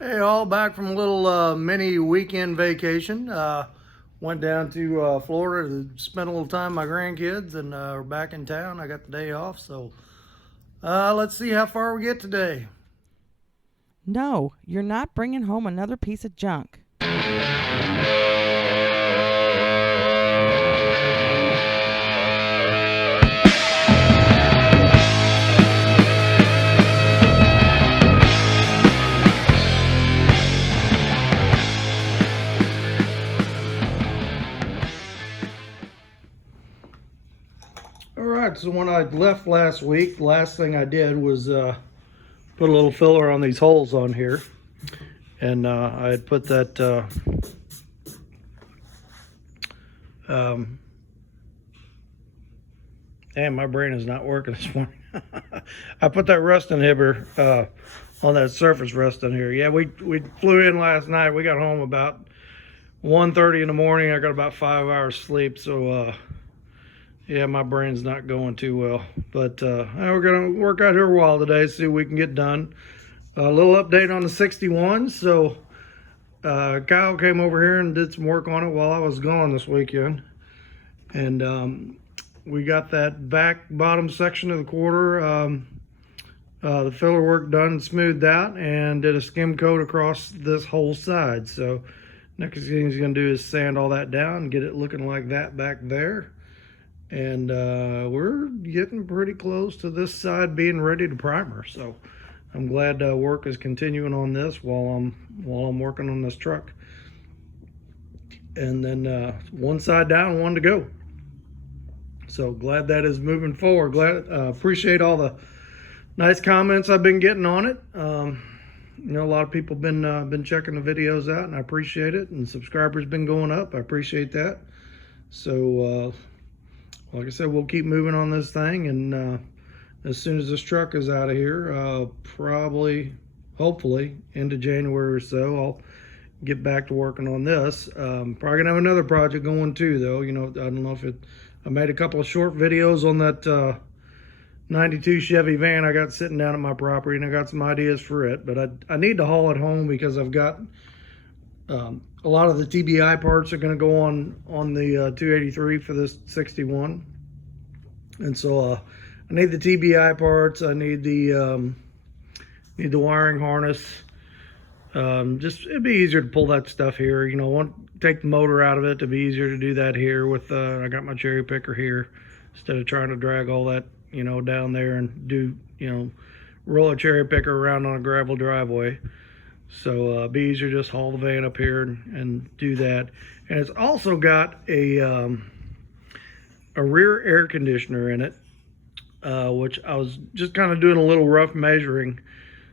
Hey, all back from a little mini weekend vacation. Went down to Florida to spend a little time with my grandkids, and we're back in town. I got the day off, so let's see how far we get today. No, you're not bringing home another piece of junk. All right, so when I left last week, the last thing I did was put a little filler on these holes on here, and I had put that damn, my brain is not working this morning. I put that rust inhibitor on that surface rust in here. Yeah, we flew in last night. We got home about 1:30 in the morning. I got about 5 hours sleep, so yeah, my brain's not going too well. But we're gonna work out here a while today, see what we can get done. A little update on the 61. So Kyle came over here and did some work on it while I was gone this weekend, and we got that back bottom section of the quarter, the filler work done and smoothed out, and did a skim coat across this whole side. So next thing he's going to do is sand all that down and get it looking like that back there. And we're getting pretty close to this side being ready to primer. So I'm glad work is continuing on this while I'm working on this truck. And then one side down, one to go. So glad that is moving forward. Appreciate all the nice comments I've been getting on it. You know, a lot of people been checking the videos out, and I appreciate it. And subscribers been going up. I appreciate that. So like I said, we'll keep moving on this thing, and as soon as this truck is out of here, probably, hopefully, into January or so, I'll get back to working on this. Probably gonna have another project going too, though. You know, I don't know if I made a couple of short videos on that 92 Chevy van I got sitting down at my property, and I got some ideas for it, but I need to haul it home because I've got a lot of the TBI parts are going to go on the 283 for this 61, and so I need the TBI parts. I need the wiring harness. Just it'd be easier to pull that stuff here. You know, take the motor out of it. It'd be easier to do that here with I got my cherry picker here instead of trying to drag all that, you know, down there and do, you know, roll a cherry picker around on a gravel driveway. So be easier to just haul the van up here and do that. And it's also got a rear air conditioner in it, which I was just kind of doing a little rough measuring.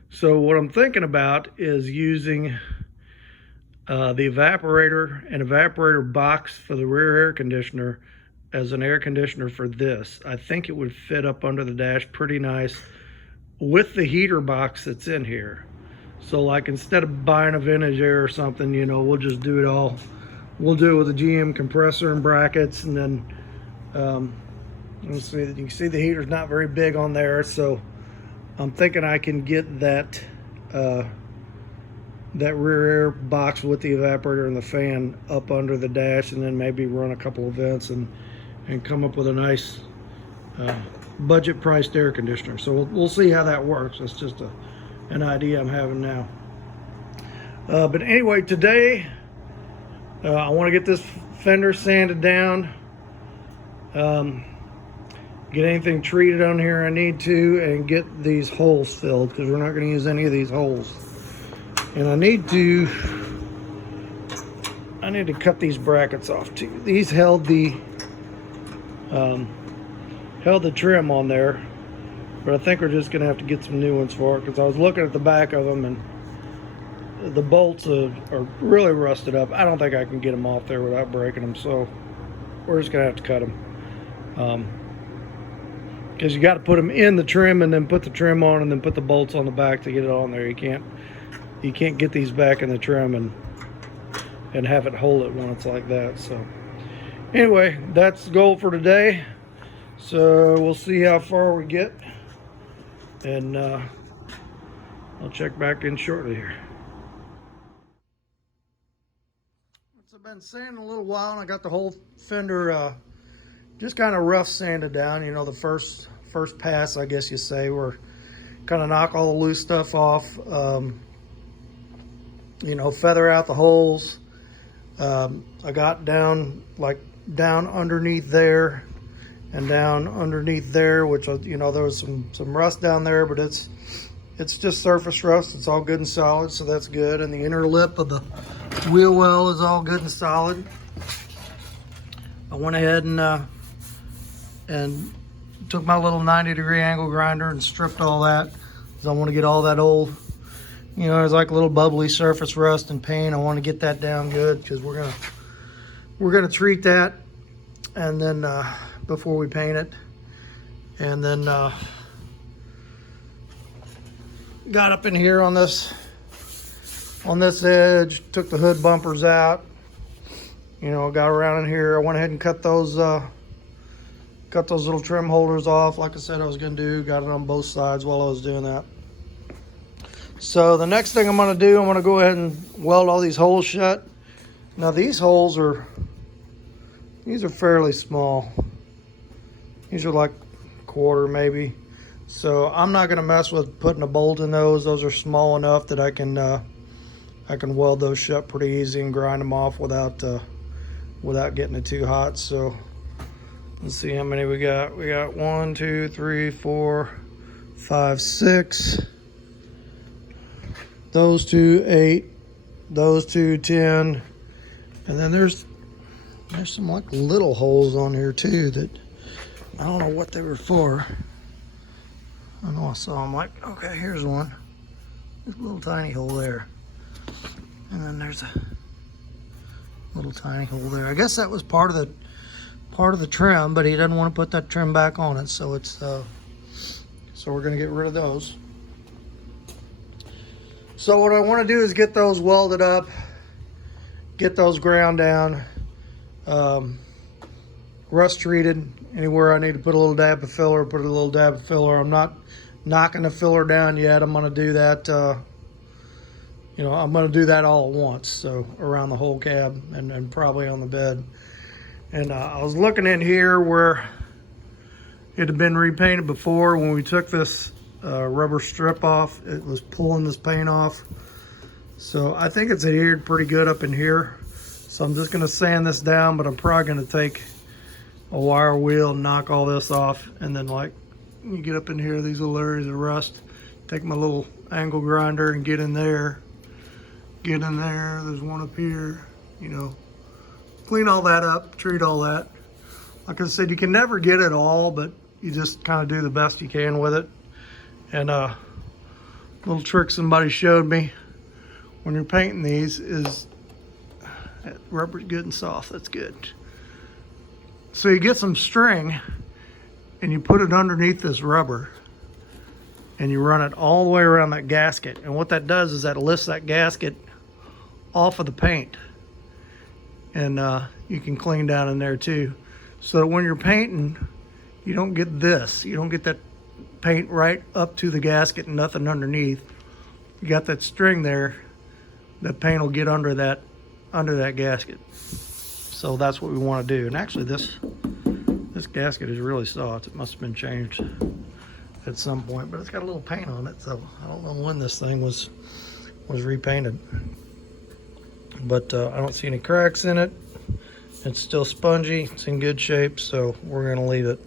So what I'm thinking about is using the evaporator and evaporator box for the rear air conditioner as an air conditioner for this. I think it would fit up under the dash pretty nice with the heater box that's in here. So like instead of buying a vintage air or something, you know, we'll just do it all. We'll do it with a GM compressor and brackets, and then let's see, you can see the heater's not very big on there, so I'm thinking I can get that that rear air box with the evaporator and the fan up under the dash, and then maybe run a couple of vents and come up with a nice budget priced air conditioner. So we'll see how that works. That's just an idea I'm having now. But anyway, today I want to get this fender sanded down, get anything treated on here I need to, and get these holes filled, because we're not going to use any of these holes. And I need to cut these brackets off too. These held the trim on there, but I think we're just gonna have to get some new ones for it, because I was looking at the back of them and the bolts are really rusted up. I don't think I can get them off there without breaking them, so we're just gonna have to cut them, because you got to put them in the trim and then put the trim on and then put the bolts on the back to get it on there. You can't get these back in the trim and have it hold it when it's like that. So anyway, that's the goal for today. So we'll see how far we get, and I'll check back in shortly here. been sanding a little while, and I got the whole fender just kind of rough sanded down. You know, the first pass, I guess you say, where kind of knock all the loose stuff off. You know, feather out the holes. I got down underneath there and down underneath there, which, you know, there was some rust down there, but it's just surface rust. It's all good and solid, so that's good. And the inner lip of the wheel well is all good and solid. I went ahead and took my little 90-degree angle grinder and stripped all that, because I want to get all that old, you know, there's like a little bubbly surface rust and paint. I want to get that down good, because we're gonna treat that, and then before we paint it. And then got up in here on this edge, took the hood bumpers out, you know, got around in here. I went ahead and cut those little trim holders off like I said I was gonna do. Got it on both sides while I was doing that. So the next thing I'm gonna do, I'm gonna go ahead and weld all these holes shut. Now these holes are fairly small. These are like quarter maybe. So I'm not gonna mess with putting a bolt in those. Those are small enough that I can weld those shut pretty easy and grind them off without getting it too hot. So let's see how many we got. We got 1, 2, 3, 4, 5, 6. Those two 8. Those two 10. And then there's some like little holes on here too that I don't know what they were for. I know I saw them, like, okay, here's one. There's a little tiny hole there. And then there's a little tiny hole there. I guess that was part of the trim, but he doesn't want to put that trim back on it, so it's so we're gonna get rid of those. So what I want to do is get those welded up, get those ground down, rust treated. Anywhere I need to put a little dab of filler, put a little dab of filler. I'm not knocking the filler down yet. I'm gonna do that, you know, I'm gonna do that all at once. So around the whole cab and probably on the bed. And I was looking in here where it had been repainted before. When we took this rubber strip off, it was pulling this paint off. So I think it's adhered pretty good up in here. So I'm just gonna sand this down, but I'm probably gonna take a wire wheel and knock all this off. And then, like, you get up in here, these little areas of rust, take my little angle grinder and get in there. Get in there, there's one up here, you know. Clean all that up, treat all that. Like I said, you can never get it all, but you just kind of do the best you can with it. And little trick somebody showed me when you're painting these is that rubber's good and soft. That's good. So you get some string and you put it underneath this rubber and you run it all the way around that gasket. And what that does is that lifts that gasket off of the paint. And you can clean down in there too. So that when you're painting, you don't get this. You don't get that paint right up to the gasket and nothing underneath. You got that string there, that paint will get under that gasket. So that's what we want to do. And actually this gasket is really soft. It must have been changed at some point, but it's got a little paint on it, so I don't know when this thing was repainted. But I don't see any cracks in it. It's still spongy. It's in good shape, so we're gonna leave it.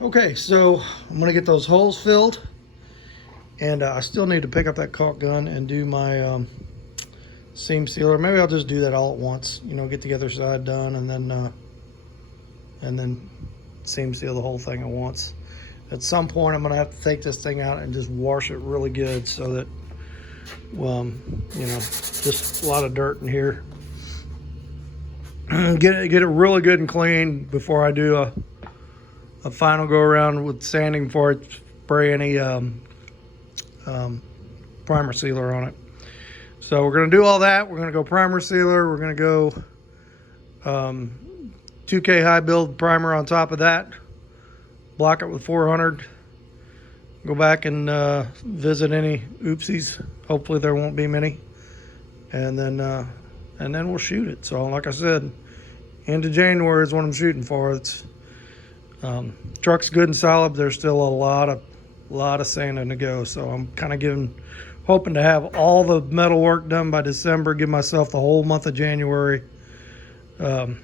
Okay, so I'm gonna get those holes filled, and I still need to pick up that caulk gun and do my seam sealer. Maybe I'll just do that all at once, you know, get the other side done and then seam seal the whole thing at once. At some point I'm gonna have to take this thing out and just wash it really good so that, you know, just a lot of dirt in here. Get it really good and clean before I do a final go around with sanding before I spray any primer sealer on it. So we're gonna do all that. We're gonna go primer sealer. We're gonna go 2K high build primer on top of that. Block it with 400. Go back and visit any oopsies. Hopefully there won't be many. And then and then we'll shoot it. So like I said, end of January is what I'm shooting for. It's truck's good and solid. There's still a lot of sanding to go. So I'm kind of hoping to have all the metal work done by December. Give myself the whole month of January to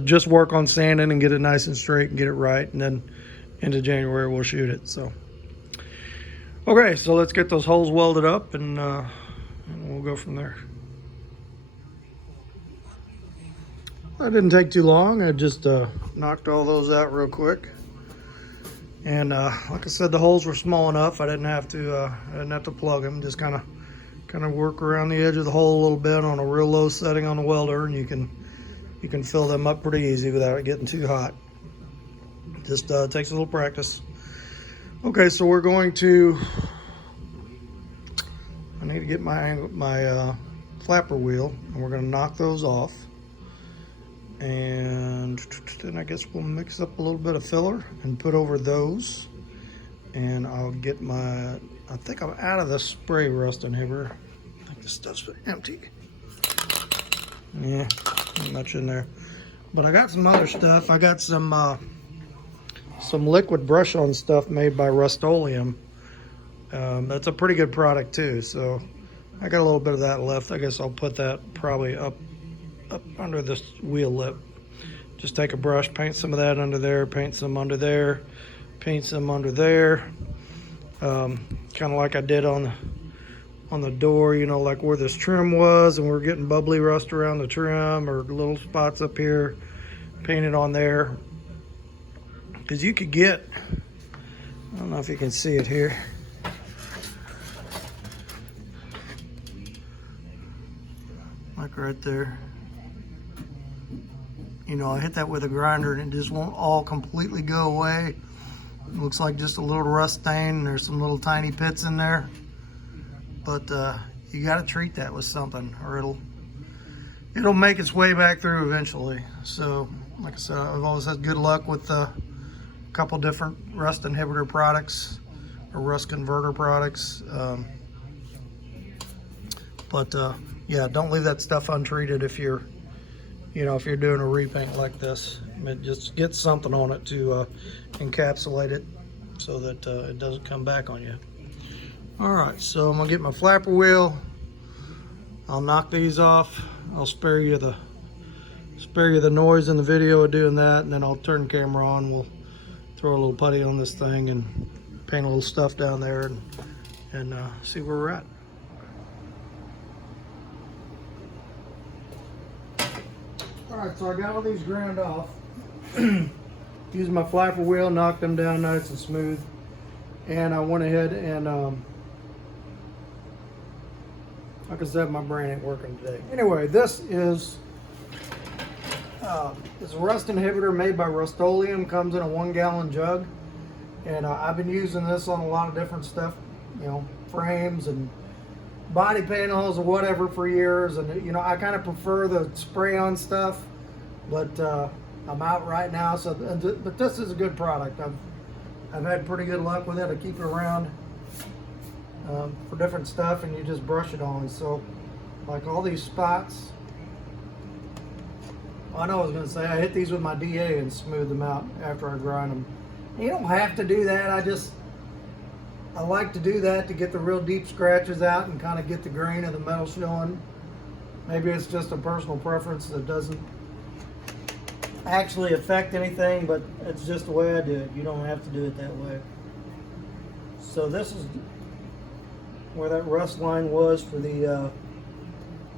just work on sanding and get it nice and straight and get it right, and then into January we'll shoot it. So okay, so let's get those holes welded up, and we'll go from there. That didn't take too long. I just knocked all those out real quick, and like I said, the holes were small enough. I didn't have to plug them. Just kind of work around the edge of the hole a little bit on a real low setting on the welder, and you can fill them up pretty easy without it getting too hot. Just takes a little practice. Okay, so we're going to. I need to get my flapper wheel, and we're going to knock those off. And then I guess we'll mix up a little bit of filler and put over those. And I'll get I think I'm out of the spray rust inhibitor. I think this stuff's empty. Yeah, not much in there. But I got some other stuff. I got some liquid brush on stuff made by Rust-Oleum. That's a pretty good product too. So I got a little bit of that left. I guess I'll put that probably up under this wheel lip. Just take a brush, paint some of that under there, paint some under there, paint some under there. Kind of like I did on the door, you know, like where this trim was, and we're getting bubbly rust around the trim, or little spots up here, paint it on there. Because you could get, I don't know if you can see it here. Like right there. You know, I hit that with a grinder and it just won't all completely go away. It looks like just a little rust stain, and there's some little tiny pits in there. But you got to treat that with something, or it'll make its way back through eventually. So, like I said, I've always had good luck with a couple different rust inhibitor products or rust converter products. Yeah, don't leave that stuff untreated if you're doing a repaint like this. Just get something on it to encapsulate it so that it doesn't come back on you. All right, so I'm gonna get my flapper wheel. I'll knock these off. I'll spare you the noise in the video of doing that, and then I'll turn the camera on. We'll throw a little putty on this thing and paint a little stuff down there, and see where we're at. All right, so I got all these ground off. Using my flapper wheel, knocked them down nice and smooth. And I went ahead and, like I said, my brain ain't working today. Anyway, this is a rust inhibitor made by Rust-Oleum. Comes in a 1-gallon jug. And I've been using this on a lot of different stuff, you know, frames and body panels or whatever for years. And, you know, I kind of prefer the spray-on stuff. But I'm out right now, but this is a good product. I've had pretty good luck with it. I keep it around for different stuff, and you just brush it on. So, like all these spots, I know I was gonna say I hit these with my DA and smooth them out after I grind them. You don't have to do that. I like to do that to get the real deep scratches out and kind of get the grain of the metal showing. Maybe it's just a personal preference that doesn't actually affect anything, but it's just the way I do it. You don't have to do it that way. So this is where that rust line was for the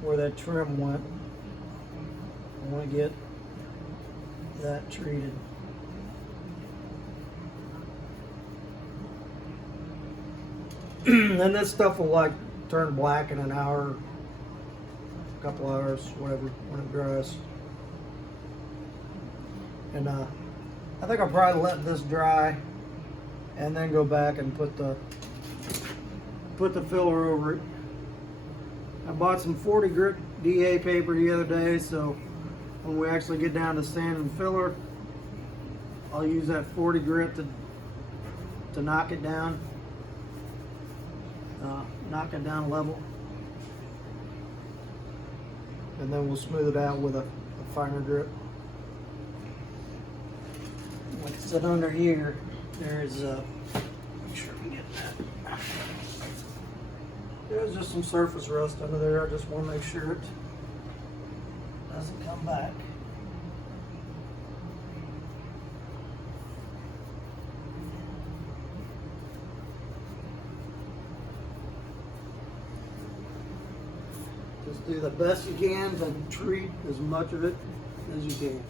where that trim went. I want to get that treated. And this stuff will like turn black in an hour, a couple hours, whatever, when it dries. And I think I'll probably let this dry and then go back and put the filler over it. I bought some 40 grit DA paper the other day, so when we actually get down to sand and filler, I'll use that 40 grit to knock it down level. and then we'll smooth it out with a finer grip. Like I said, under here, there's make sure we get that. There's just some surface rust under there. I just want to make sure it doesn't come back. Just do the best you can to treat as much of it as you can.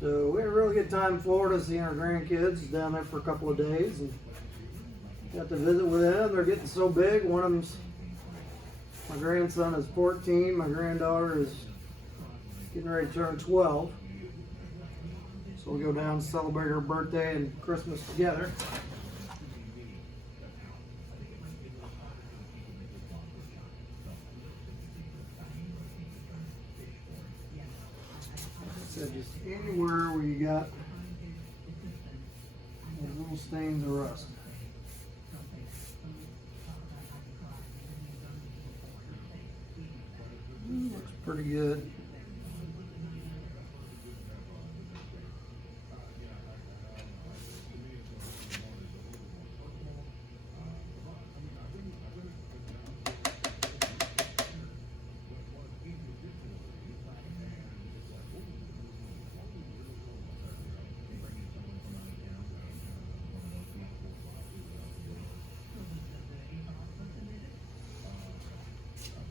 So we had a really good time in Florida seeing our grandkids down there for a couple of days, and got to visit with them. They're getting so big. One of them's, my grandson is 14. My granddaughter is getting ready to turn 12. So we'll go down and celebrate her birthday and Christmas together. So just anywhere where you got those little stains of rust. Looks pretty good.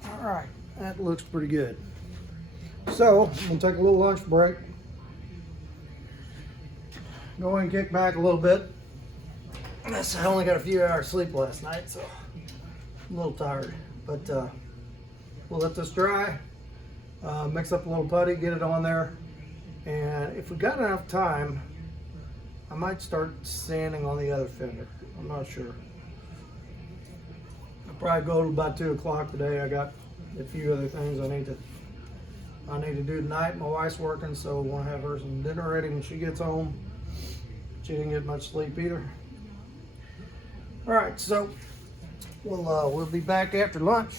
All right, that looks pretty good. So, I'm gonna take a little lunch break. Go and kick back a little bit. I only got a few hours sleep last night, so I'm a little tired. But we'll let this dry, mix up a little putty, get it on there. And if we got enough time, I might start sanding on the other fender. I'm not sure. I'll probably go to about 2 o'clock today. I got a few other things I need to do tonight. My wife's working, so I want to have her some dinner ready when she gets home. She didn't get much sleep either. All right, so we'll be back after lunch.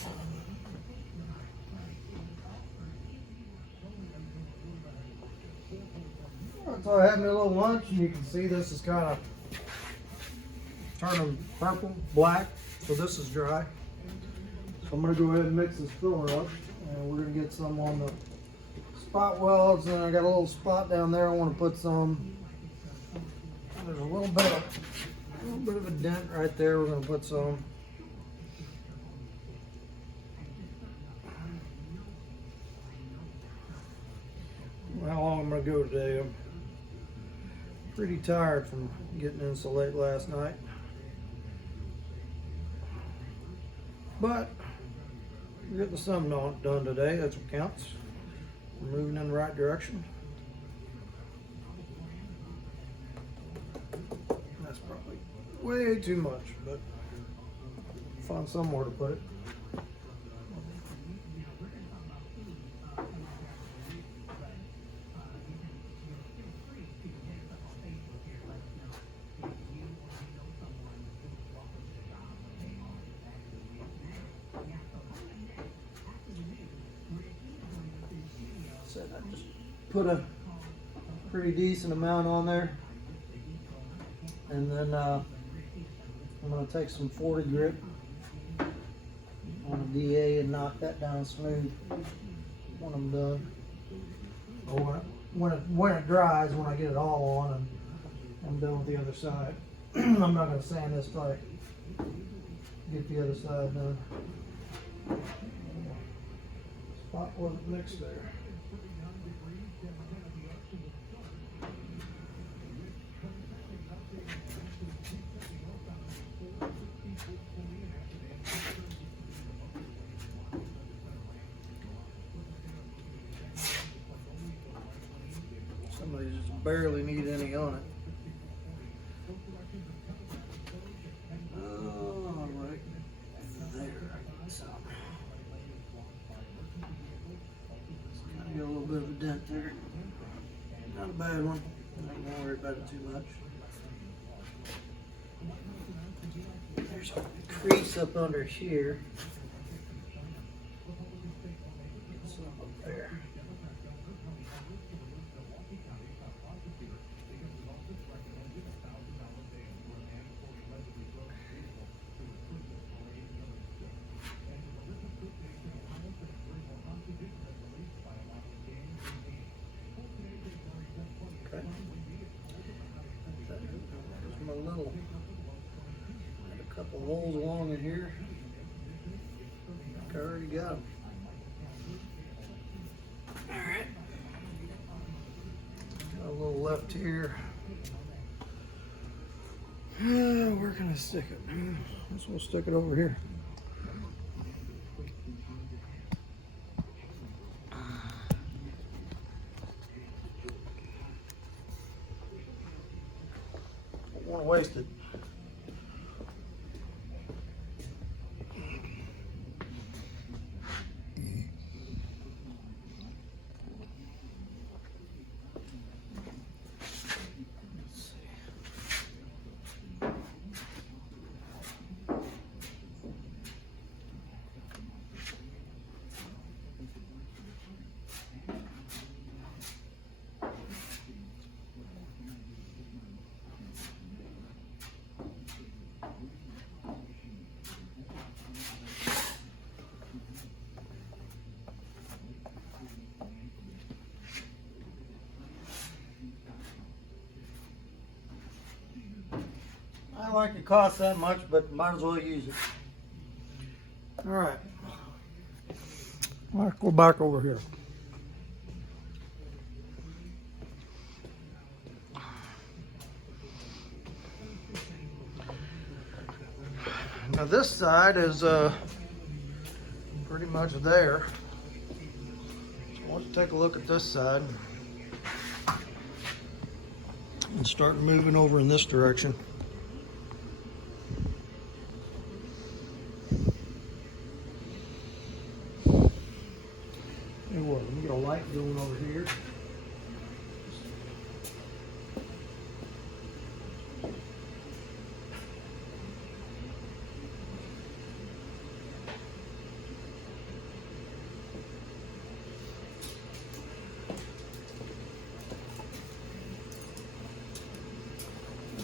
All right, so I had me a little lunch, and you can see this is kind of turning purple, black. So this is dry. So I'm going to go ahead and mix this filler up, and we're going to get some on the spot welds. And I got a little spot down there. I want to put some. There's a little bit of a dent right there. We're going to put some. How long I'm going to go today? I'm pretty tired from getting in so late last night. But we're getting something done today. That's what counts. We're moving in the right direction. That's probably way too much, but find somewhere to put it. Said I just put a pretty decent amount on there, and then I'm going to take some 40 grit on a DA and knock that down smooth when I'm done. Or when it dries, when I get it all on and I'm done with the other side. I'm not going to sand this tight. Get the other side done. Spot wasn't mixed there. Some of these just barely need any on it. Oh, right there. So. dent there. Not a bad one. I'm not gonna worry about it too much. There's a crease up under here. Some up there. Okay. There's my little. A couple holes along in here. I think I already got them. Alright. Got a little left here. Where can I stick it? I guess we'll stick it over here. Don't want to waste it. I like it cost that much, but might as well use it. All right. All right, go back over here. Now this side is pretty much there. So let's take a look at this side and start moving over in this direction. Let me get a light going over here.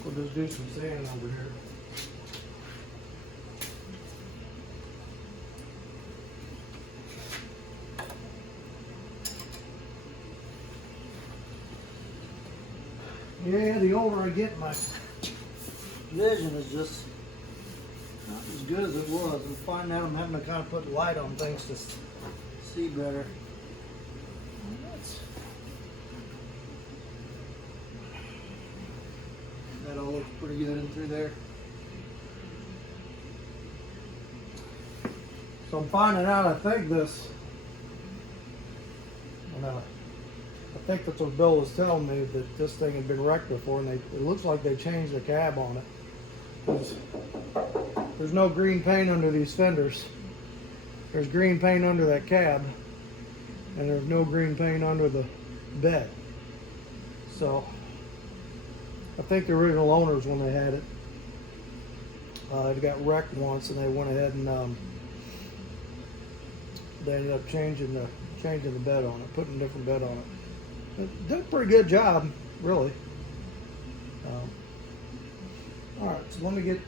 We'll just do some sand over here. Yeah, the older I get, my vision is just not as good as it was. I'm finding out I'm having to kind of put light on things to see better. That all looks pretty good in through there. So I'm finding out, I think this, I think that's what Bill was telling me, that this thing had been wrecked before, and it looks like they changed the cab on it. There's no green paint under these fenders. There's green paint under that cab, and there's no green paint under the bed. So I think the original owners, when they had it, it got wrecked once, and they went ahead and they ended up changing the bed on it, putting a different bed on it. It did a pretty good job, really. All right, so let me get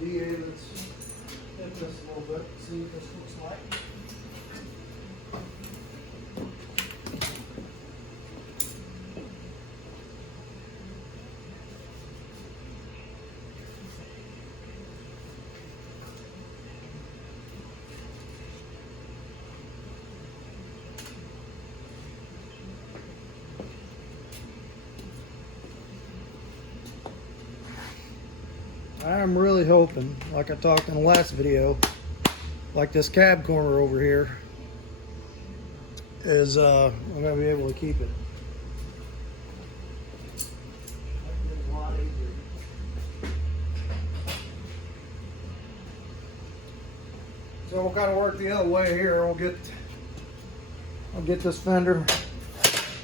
DA. Let's hit this a little bit, see what this looks like. I'm really hoping, like I talked in the last video, like this cab corner over here is I'm going to be able to keep it. So we'll kind of work the other way here. We'll get I'll get this fender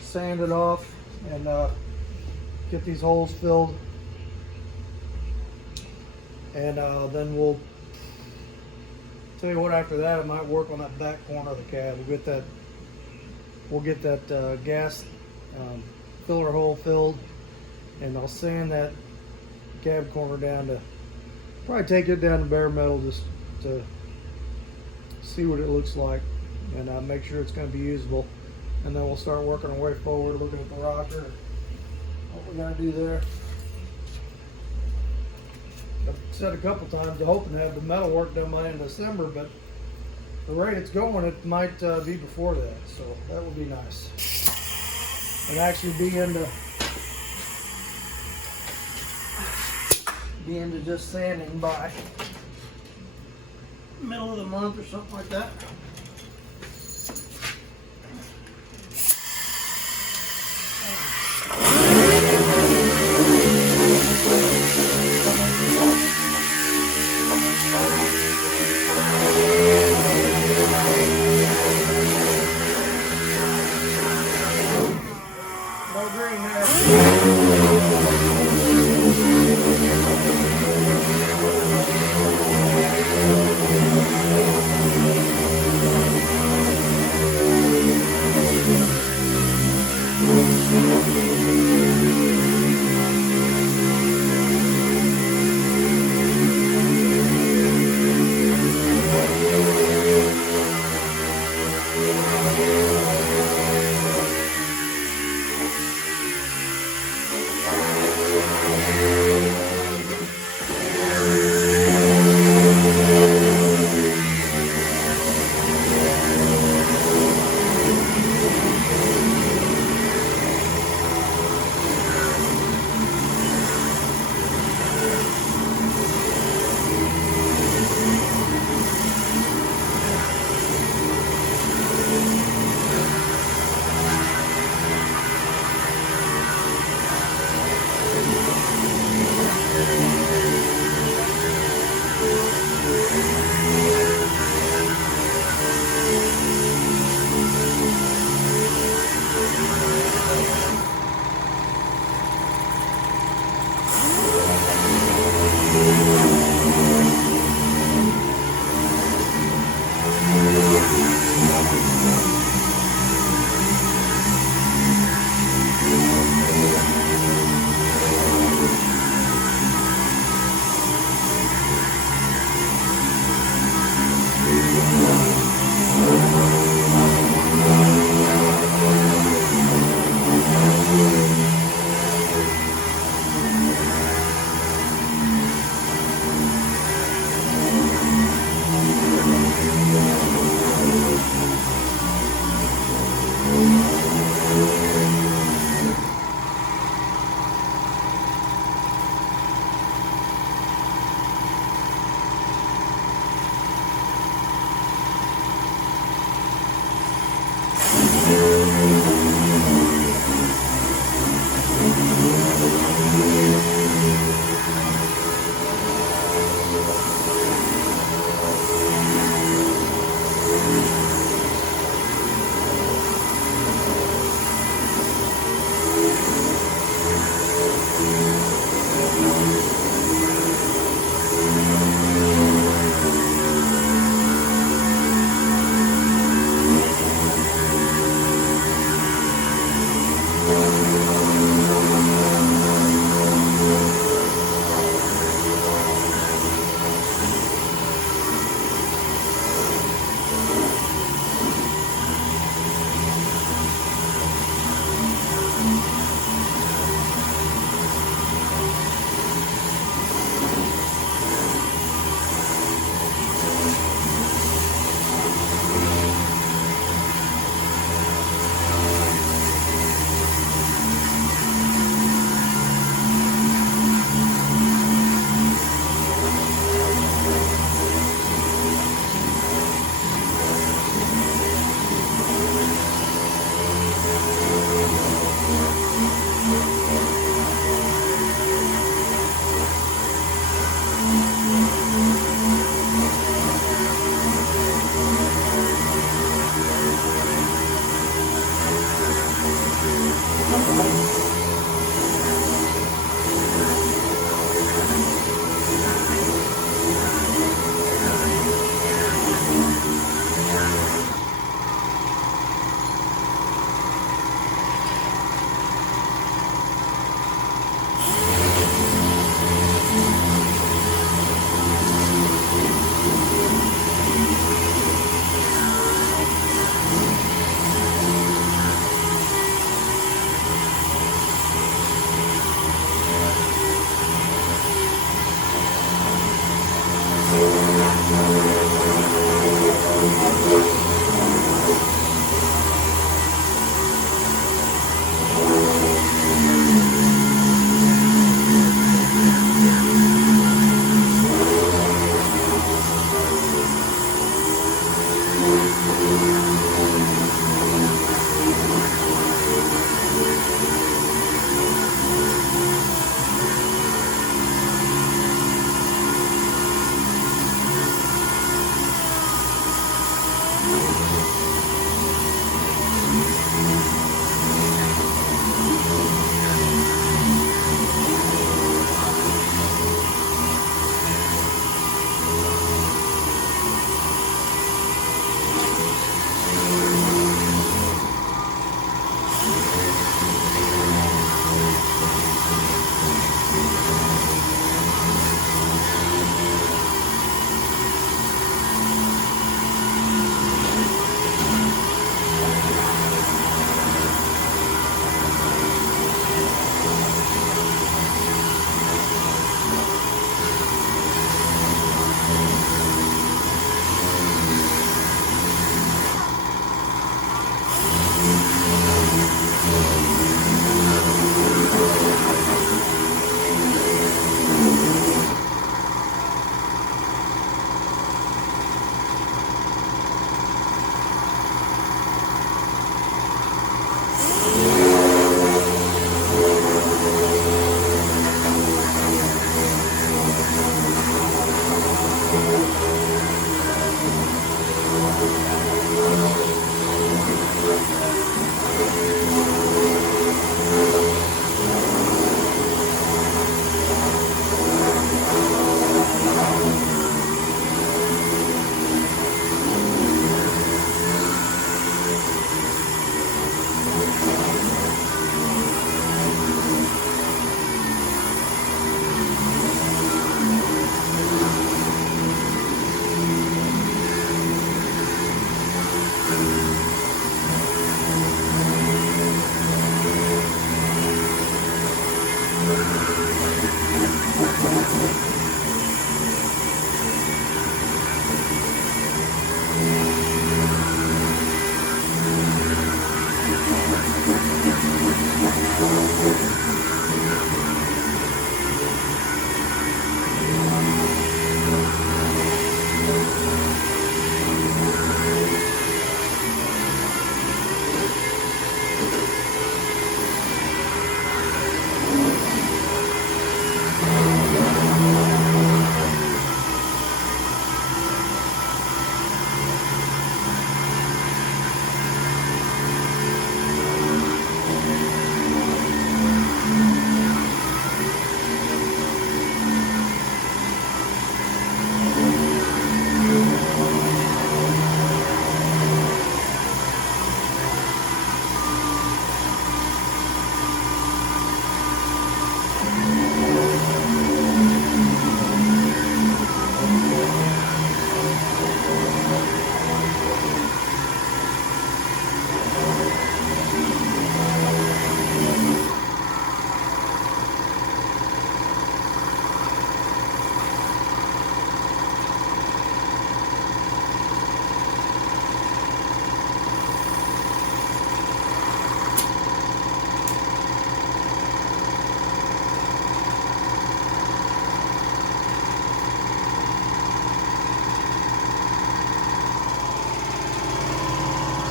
sanded off and get these holes filled, and then we'll tell you what. After that, I might work on that back corner of the cab. We'll get that gas filler hole filled, and I'll sand that cab corner down to probably take it down to bare metal just to see what it looks like, and make sure it's going to be usable. And then we'll start working our way forward, looking at the rocker, what we got to do there. I've said a couple times, I'm hoping to have the metal work done by end of December, but the rate it's going, it might be before that, so that would be nice. And actually be into just sanding by middle of the month or something like that. No green there.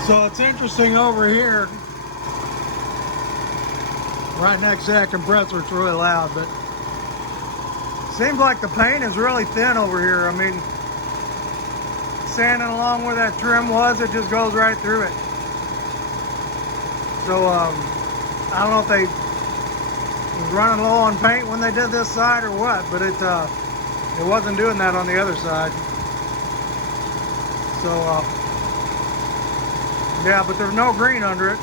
So it's interesting over here, right next to that compressor. It's really loud, but seems like the paint is really thin over here. I mean, sanding along where that trim was, it just goes right through it. So I don't know if they was running low on paint when they did this side or what, but it wasn't doing that on the other side. So yeah, but there's no green under it.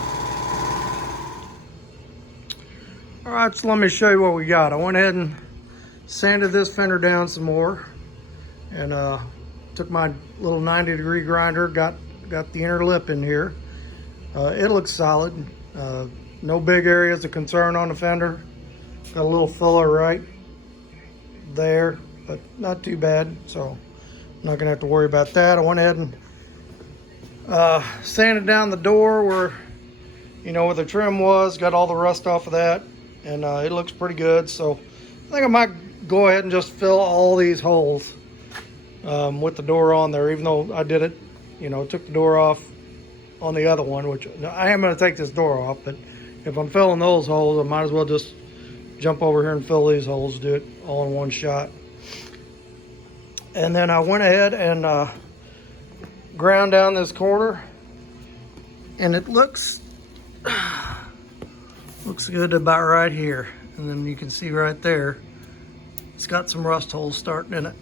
All right, so let me show you what we got. I went ahead and sanded this fender down some more, and took my little 90-degree grinder, got the inner lip in here. It looks solid. No big areas of concern on the fender. Got a little filler right there, but not too bad, so I'm not gonna have to worry about that. I went ahead and sanded down the door where, you know, where the trim was, got all the rust off of that, and it looks pretty good. So I think I might go ahead and just fill all these holes with the door on there, even though I did it, you know, took the door off on the other one, which I am going to take this door off, but if I'm filling those holes, I might as well just jump over here and fill these holes, do it all in one shot. And then I went ahead and ground down this corner, and it looks good about right here. And then you can see right there, it's got some rust holes starting in it.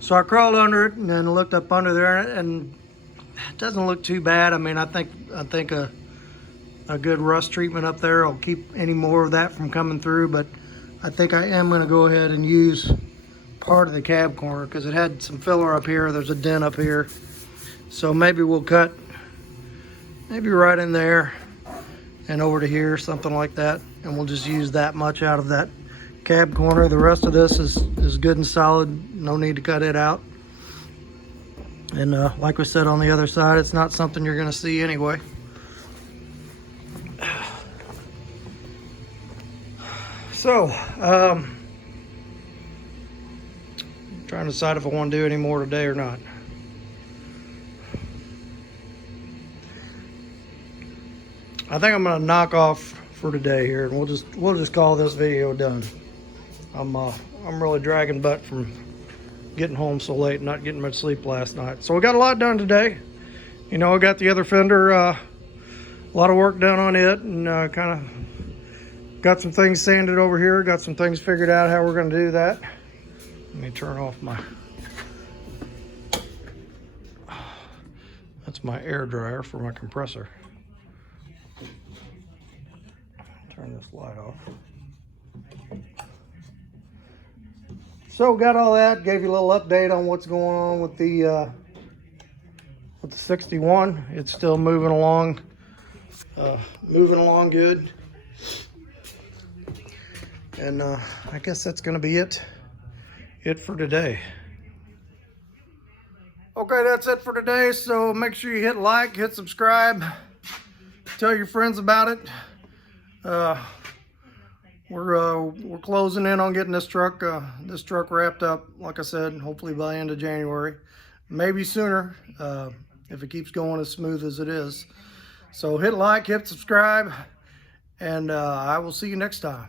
So I crawled under it and then looked up under there, and it doesn't look too bad. I mean, I think a good rust treatment up there will keep any more of that from coming through, but I think I am going to go ahead and use part of the cab corner because it had some filler up here. There's a dent up here. So maybe we'll cut maybe right in there and over to here, something like that. And we'll just use that much out of that cab corner. The rest of this is good and solid. No need to cut it out. And like we said on the other side, it's not something you're going to see anyway. So, trying to decide if I want to do any more today or not. I think I'm going to knock off for today here, and we'll just call this video done. I'm really dragging butt from getting home so late and not getting much sleep last night. So we got a lot done today. You know, I got the other fender, a lot of work done on it, and kind of got some things sanded over here, got some things figured out how we're going to do that. Let me turn off my, that's my air dryer for my compressor. Turn this light off. So got all that, gave you a little update on what's going on with the 61. It's still moving along good. And I guess that's gonna be it it for today. Okay, that's it for today. So make sure you hit like, hit subscribe, tell your friends about it. We're closing in on getting this truck wrapped up. Like I said, hopefully by the end of January, maybe sooner, if it keeps going as smooth as it is. So hit like, hit subscribe, and I will see you next time.